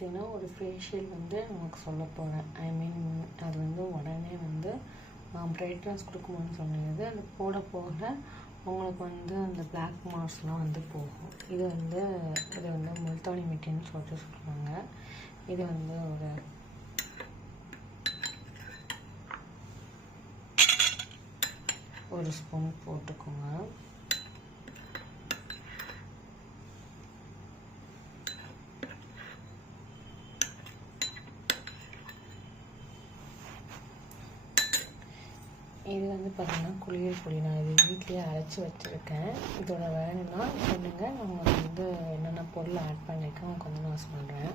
பார்த்திங்கன்னா ஒரு ஃபேஷியல் வந்து நமக்கு சொல்ல போகிறேன். ஐ மீன் அது வந்து உடனே வந்து பிரைட்னஸ் கொடுக்குமான்னு சொன்னது. அது போட போக உங்களுக்கு வந்து அந்த பிளாக் மார்க்ஸ்லாம் வந்து போகும். இது வந்து முல்தானி மிட்டின்னு சொல்லுவாங்க. இது வந்து ஒரு ஸ்பூன் போட்டுக்கோங்க. இது வந்து பார்த்திங்கன்னா குளியல் பொடி. நான் இது வீட்லேயே அரைச்சி வச்சுருக்கேன். இதோட வேணும்னா சொல்லுங்கள். நான் வந்து என்னென்ன பொருள் ஆட் பண்ணியிருக்கேன் உங்களுக்கு வந்து நான் சொல்கிறேன்.